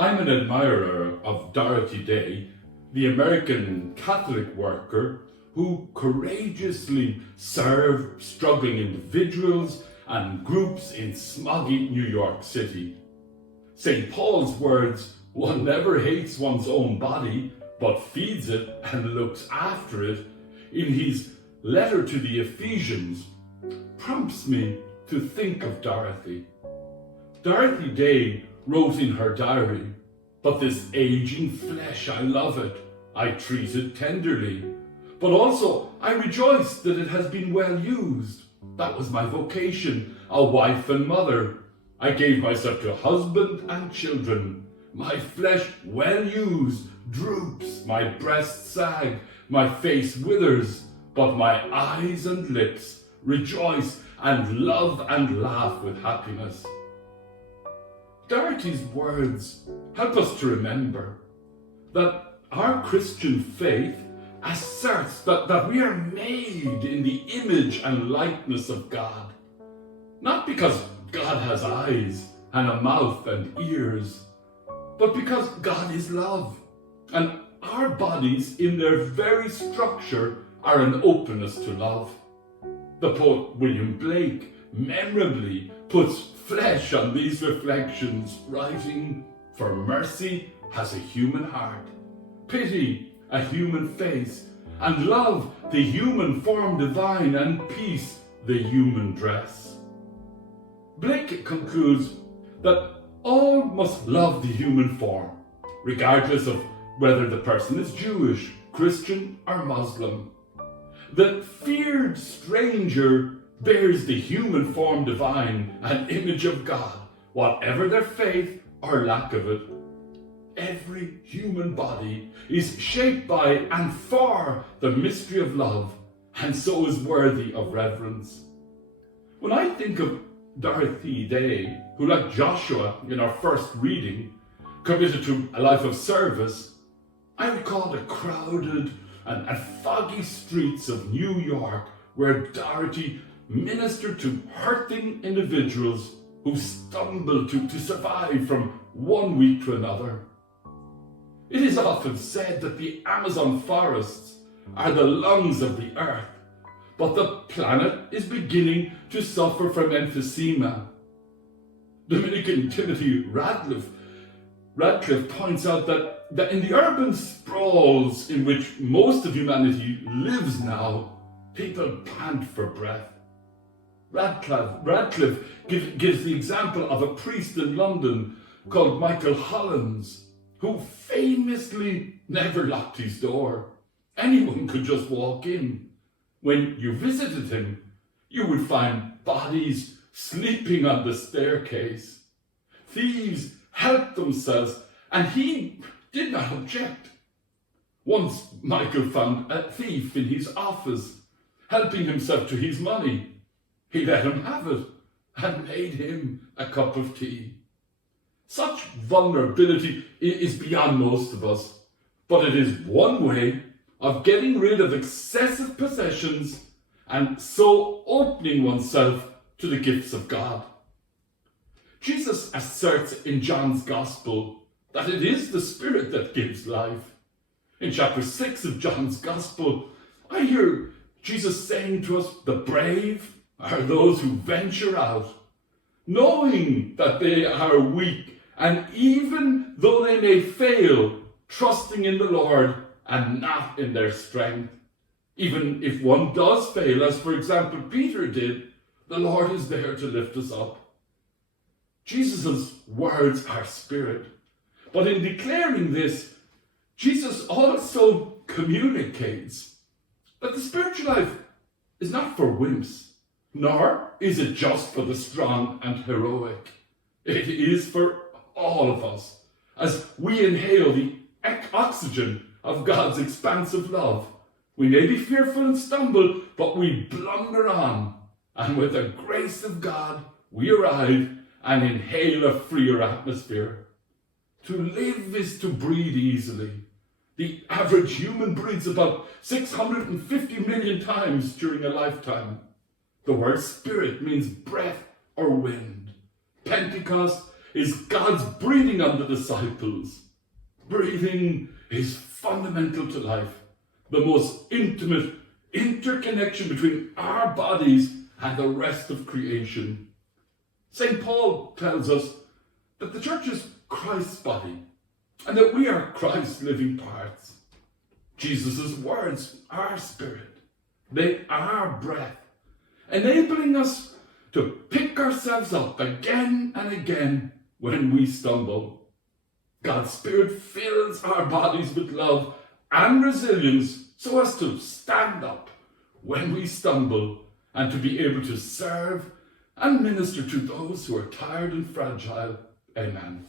I'm an admirer of Dorothy Day, the American Catholic worker who courageously served struggling individuals and groups in smoggy New York City. St. Paul's words, "One never hates one's own body, but feeds it and looks after it," in his letter to the Ephesians, prompts me to think of Dorothy. Dorothy Day wrote in her diary, "But this aging flesh, I love it. I treat it tenderly. But also I rejoice that it has been well used. That was my vocation, a wife and mother. I gave myself to husband and children. My flesh, well used, droops, my breasts sag, my face withers, but my eyes and lips rejoice and love and laugh with happiness." Dorothy's words help us to remember that our Christian faith asserts that we are made in the image and likeness of God, not because God has eyes and a mouth and ears, but because God is love, and our bodies in their very structure are an openness to love. The poet William Blake memorably puts flesh on these reflections, writing, "For mercy has a human heart, pity a human face, and love the human form divine, and peace the human dress." Blake concludes that all must love the human form, regardless of whether the person is Jewish, Christian, or Muslim. The feared stranger bears the human form divine, an image of God, whatever their faith or lack of it. Every human body is shaped by and for the mystery of love, and so is worthy of reverence. When I think of Dorothy Day, who, like Joshua in our first reading, committed to a life of service, I recall the crowded and foggy streets of New York where Dorothy ministered to hurting individuals who stumbled to survive from one week to another. It is often said that the Amazon forests are the lungs of the earth, but the planet is beginning to suffer from emphysema. Dominican Timothy Radcliffe points out that in the urban sprawls in which most of humanity lives now, people pant for breath. Radcliffe gives the example of a priest in London called Michael Hollins, who famously never locked his door. Anyone could just walk in. When you visited him, you would find bodies sleeping on the staircase. Thieves helped themselves, and he did not object. Once Michael found a thief in his office, helping himself to his money. He let him have it and made him a cup of tea. Such vulnerability is beyond most of us, but it is one way of getting rid of excessive possessions and so opening oneself to the gifts of God. Jesus asserts in John's Gospel that it is the Spirit that gives life. In chapter 6 of John's Gospel, I hear Jesus saying to us, "The brave are those who venture out, knowing that they are weak, and even though they may fail, trusting in the Lord and not in their strength. Even if one does fail, as for example Peter did, the Lord is there to lift us up." Jesus' words are spirit. But in declaring this, Jesus also communicates that the spiritual life is not for wimps, nor is it just for the strong and heroic. It is for all of us, as we inhale the oxygen of God's expansive love. We may be fearful and stumble, but we blunder on, and with the grace of God, we arrive and inhale a freer atmosphere. To live is to breathe easily. The average human breathes about 650 million times during a lifetime. The word spirit means breath or wind. Pentecost is God's breathing on the disciples. Breathing is fundamental to life, the most intimate interconnection between our bodies and the rest of creation. St. Paul tells us that the church is Christ's body and that we are Christ's living parts. Jesus' words are spirit. They are breath, enabling us to pick ourselves up again and again when we stumble. God's Spirit fills our bodies with love and resilience so as to stand up when we stumble and to be able to serve and minister to those who are tired and fragile. Amen.